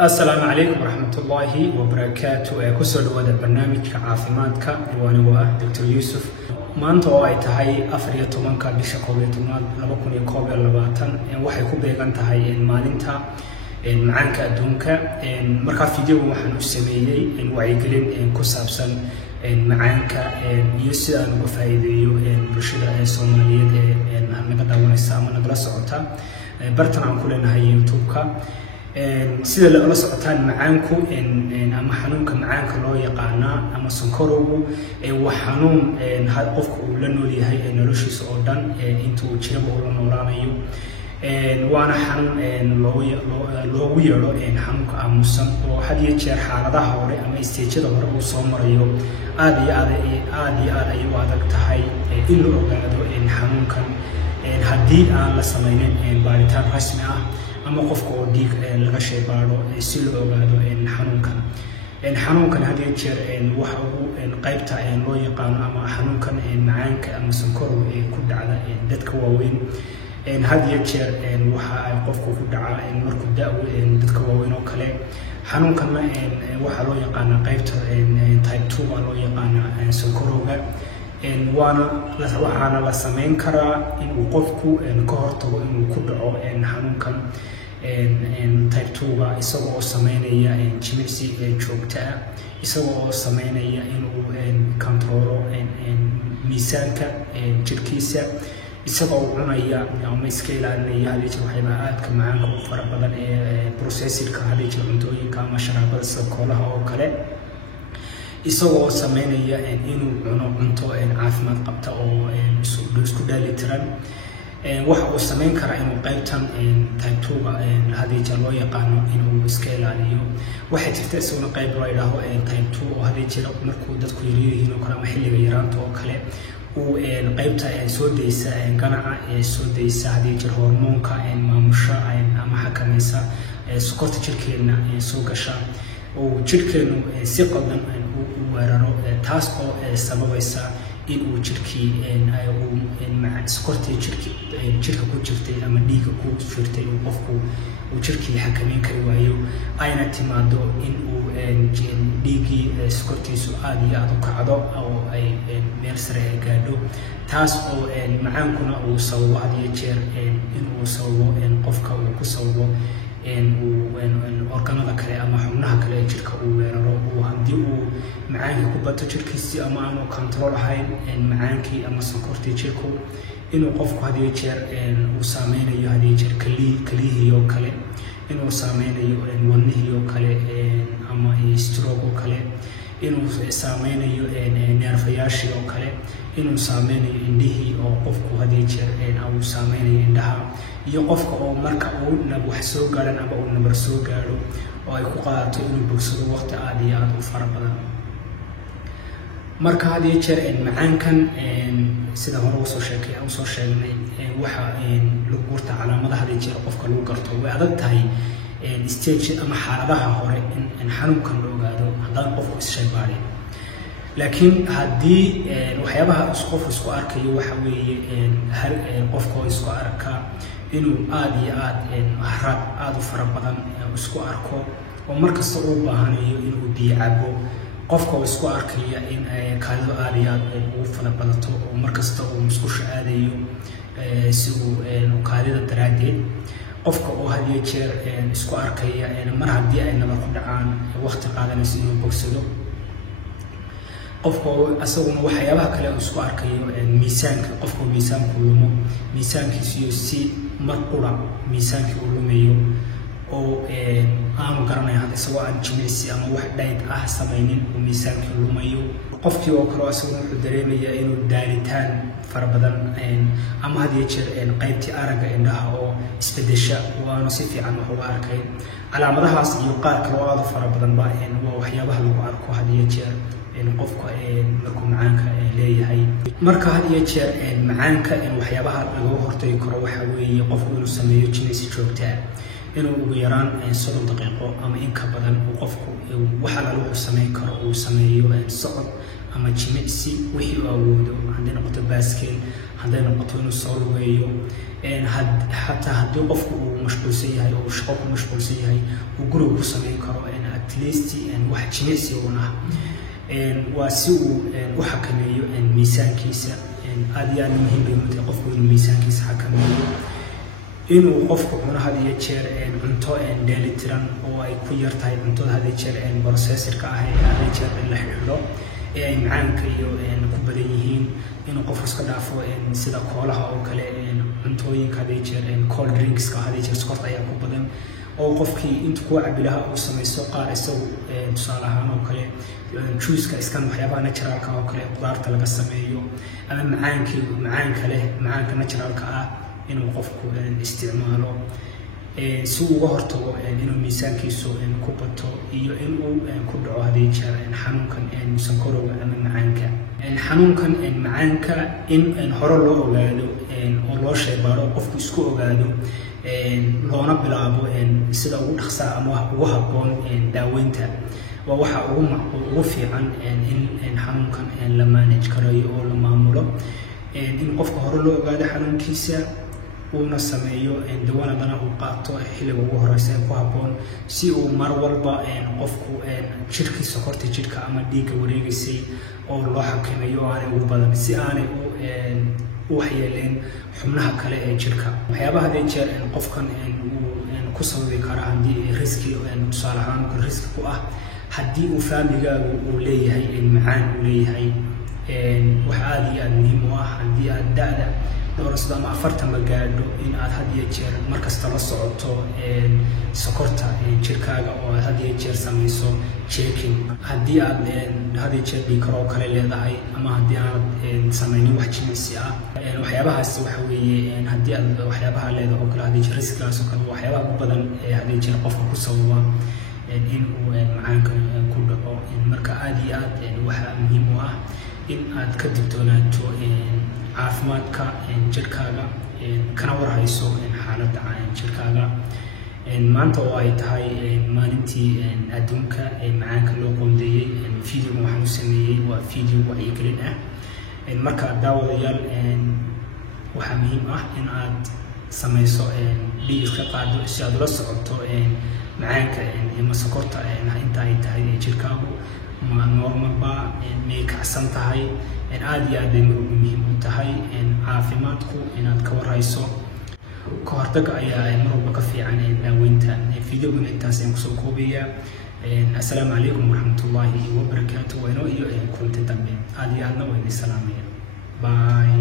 السلام عليكم ورحمة الله وبركاته. كسر هذا البرنامج كعافيماتك وأنا دكتور يوسف. ما أنت وايد هاي أفريقيا تمام كبيشة كوبية تمام لما كوني كوبية لباتن وحي كوبية أنت هاي المالنتا معانك أدونك مركب فيديو وحنا نسميه وعيقلين كسابسن معانك يسأل وفايديو برشلة الصومالية نقدر ونسامة نقدر صوتها برتنا كلنا هاي يوتيوبك sida la socotaan macaanku ama xanuunka macaanka loo yaqaana ama sonkorowgu waa xanuun had qofku uu la nool yahay noloshiisa oo dhan intuu jiraba uu la noolaanayo waana xanuun loogu yeero xanuunka aamusan oo had iyo jeer xaaladaha hore ama isteejada hore uu soo marayo aad iyo aad ay u adag tahay in la ogaado xanuunkan haddii aan la samaynin baaritaan rasmi ah ama qofka oo dhiig laga sheegaado si loo ogaado xanuunkan had iyo jeer waxa uu qaybta loo yaqaan ama xanuunkan macaanka ama sonkorow ku dhacda dadka waaweyn had iyo jeer waxa ay qofku ku dhaca markuu da'wo dadka waaweyn oo kale xanuunkanna waxa loo yaqaan qaybta type 2 loo yaqaan sonkorowga waxaana la samayn karaa in uu qofku ka hortago inuu ku dhaco xanuunkan type 2 isagoo sameynaya jimicsi joogto ah isagoo sameynaya inuu controlo miisaanka jirkiisa isagoo cunaya ama iska ilaalinaya hadii jir waxyaaba aadka macaanka u fara badan processorka hadii jir cuntooyinka ama sharaabada sonkolaha oo kale isagoo sameynaya inuu cuno cunto caafimaad qabta oo isku dheelitiran waxa uu sameyn karaa inuu qaybtan type 2 hadii jir loo yaqaano inuu iska ilaaliyo waxay jirta isaguna qayb loo yiraahdo type 2 oo hadii jir markuu dadku yariyihiin oo kale ama xilliga yaraanta oo kale uu qaybta soo deysa ganaca soo deysa hadii jir hormoonka maamusha ama xakamaysa sokorta jirkeena soo gasha oo jirkeenu si qaldan u weeraro taas oo sababaysa in uu jirkii sokortii jirka ku jirtay ama dhiigga ku jirtay uu qofku uu jirkii xakameyn kari waayo ayna timaado in uu dhiiggii sokortiisu aad iyo aad u kacdo oo ay meel sare gaadho taas oo macaankuna uu sababo had iyo jeer in uu sababo qofka uu ku sababo organada kale ama xubnaha kale jirka uu weeraro oo haddii uu macaanka ku bato jirkiisii ama aanu control ahayn macaankii ama sonkortii jirku inuu qofku had iyo jeer uu saameynayo had iyo jeer kaliyihii oo kale inuu saameynayo wadnihii oo kale ama stroke oo kale inuu saameynayo neerfayaashii oo kale inuu saameynayo indhihii oo qofku had iyo jeer uu saameynayo indhaha iyo qofka oo marka uu wax soo gaaran ama uu nabar soo gaaro oo ay ku qaadato inuu bogsado waqti aad iyo aad u fara badan marka had iyo jeer macaankan sida hore usoo sheegnay waxa lagu gurta calaamadaha had iyo jeer qofka lagu garto way adag tahay stage ama xaaladaha hore in xanuunkan la ogaado haddaan qofku isheegbaarin laakiin haddii waxyaabaha qofku isku arkayo waxa weeye qofka isku arka inuu aad iyo aad harad aad u fara badan isku arko oo markasta uu baahanayo inuu biyo cabo qofka isku arkaya in kaalido aad iyo aad ugu fara badato oo markasta uu musqusha aadayo si uu kaalida daraadeed qofka oo had iyo jeer isku arkaya mar haddii ay nabar ku dhacaan waqti qaadanayso inuu bogsado qofka asaguna waxyaabaha kale uu isku arkayo miisaanka qofka miisaanku lumo miisaankiisu si mar qura miisaankii uu lumayo oo aanu garanayo hadda isagoo aan jimicsi ama wax dhayd ah samaynin uu miisaankii lumayo qofkii oo kale asaguna wuxuu dareemayaa inuu daalitaan fara badan ama had iyo jeer qaybtii aragga indhaha oo isbedesha oo aanu si fiican wax uga arkayn calaamadahaas iyo qaar kale oo aad u fara badanba waa waxyaabaha lagu arko had iyo jeer qofka markuu macaanka leeyahay marka had iyo jeer macaanka waxyaabaha laga hortagi karo waxa weeye qofku inuu sameeyo jimicsi joogto ah inuu ugu yaraan 30 daqiiqo ama in ka badan uu qofku waxa lagu sameyn karo uu sameeyo socod ama jimicsi wixii uu awoodo haddii noqoto baaskeel haddii noqoto inuu soo lugeeyo حتى هدي قفك ومشغولسي هاي أو شقق مشغولسي هاي وجروب سمين كرو at least واحد جنسي ونه وسو وحكميو ميزان كيسة هذه يعني مهم بيمتى قفك الميزان كيسة حكميو إنه قفك هنا هذه يشير أنتو دالي تران أو أي كوير تايب أنتو هذه يشير بروسيسور كاهي هذه يشير اللي حلو معانك يو كوبريهين إنه قفص كدافو سيدا كولها أو كله أنتوين كذا كول درينكس كهذا يصير سكوت أيام كوبدن أو قفكي أنت كوا عبلها أو سمي سوقا أسو تصالحها أو كله تشوز كإسكان محيابا ناتشرال كأو كله قدار تلقى السميو أما معانك له معانك ناتشرال كأ إنه قفكو استعماله سوق وهرتو إنه ميزان كيسو كوبتو إنه كودعو هذه يشير حنون كان مسكرو أما معانك الحنون كان معانك إن هرو لو أولادو الله شيء بارو قفك يسكو أولادو لونا بلعبو سيدا ودخسا أما وهبون داوينتا ووحا وفي عن إن حنون كان لما نجكري أو لما عملو إن قفك هرو لو أولاد حنون كيسا una sameeyo dawanadana uu qaato xilliga ugu horeysa ku haboon si uu mar walba qofku jirkiisa korta jirka ama dhiigga wareegisay oo loo xakameeyo aanay ugu badan si aanay u waxyeeleen xubnaha kale ee jirka waxyaabaha ay jeer qofkan uu ku sababi kara hadii riski tusaale ahaan riski ku ah hadii uu faamigaagu uu leeyahay macaan uu leeyahay wax aad iyo aad muhiim u ah hadii aad da'da دورس دام أفرت مجاله إن هذه الجير مركز تلصقته سكرته شركة أو هذه الجير سميسو شيكين هذه الجير بيكرو كله هاي أما هذه سميني واحد من السياق وحيابها السوحوي هذه وحيابها اللي أو كل هذه الجير رزق سكر وحيابها بدل هذه الجير قفك كسوة إن معاك كله إن مركز هذه واحد مهم إن أتكتب توناتو عافمادك jirkaaga kana warhayso xaaladda jirkaaga maanta oo ay tahay maalintii adduunka macaanka loo qoondeeyay video waxaan u sameeyay waa video wacyigelin ah marka daawadayaal waxa muhiim ah in aad sameyso dhiig ka qaado si aad la socoto macaanka ama sokorta inta ay tahay jirkaagu ma normal ba may kacsan tahay aad iyo aad ay muhiim u tahay caafimaadku inaad ka warhayso ka hortag ayaa mar walba ka fiican daaweynta videogan intaas aan kusoo koobaya assalaamu calaykum waraxmatullaahi wabarakaatuh wayno iyo kulanti dambe aad iyo aadna waan idin salaamaya bye